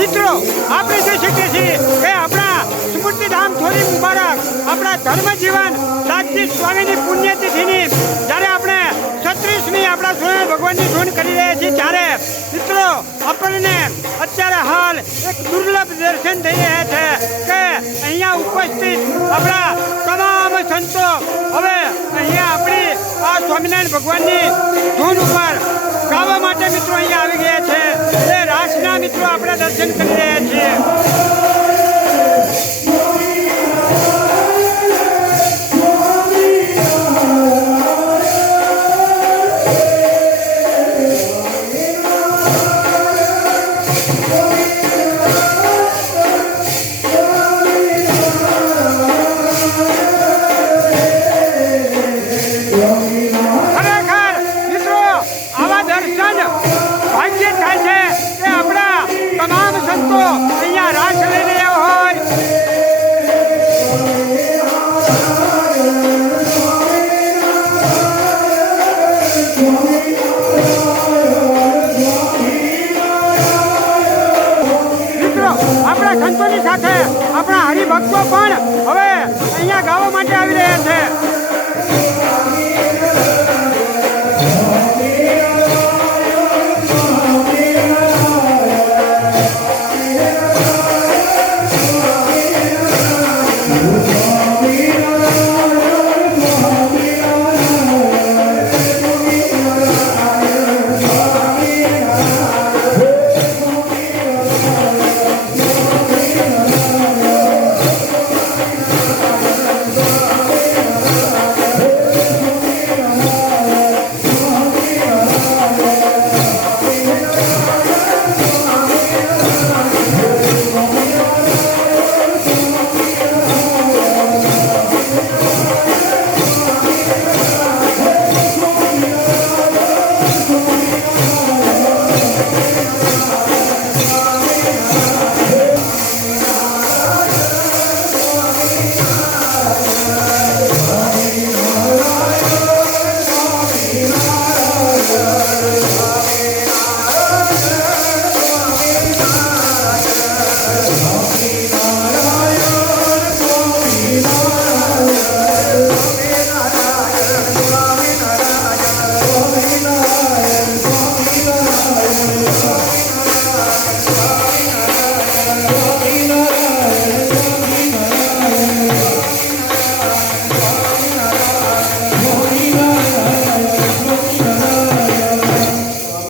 મિત્રો આપણે જોઈ શકીએ છીએ કે આપણા સ્મૃતિધામ થોડી મુબારક આપણા ધર્મ જીવન સાતજી સ્વામીની પુણ્યતિથિની જ્યારે આપણે 36મી આપણા સ્વામી ભગવાનની ધૂન કરી રહ્યા છીએ ત્યારે મિત્રો આપણને અત્યારે હાલ એક દુર્લભ દર્શન થઈ રહ્યા છે કે અહીંયા ઉપસ્થિત આપણા તમામ સંતો હવે અહીંયા આપણી આ સ્વામિનારાયણ ભગવાનની ધૂન ઉપર ગાવા માટે મિત્રો અહીંયા આવી ગયા છે એ રાસના મિત્રો આપણે દર્શન કરી રહ્યા છીએ। ભાગ્ય થાય છે કે આપણા તમામ સંતો અહીંયા રાસ લઈ રહ્યા હોય મિત્રો આપણા સંતોની સાથે આપણા હરિભક્તો પણ હવે અહીંયા ગાવા માટે આવી રહ્યા છે।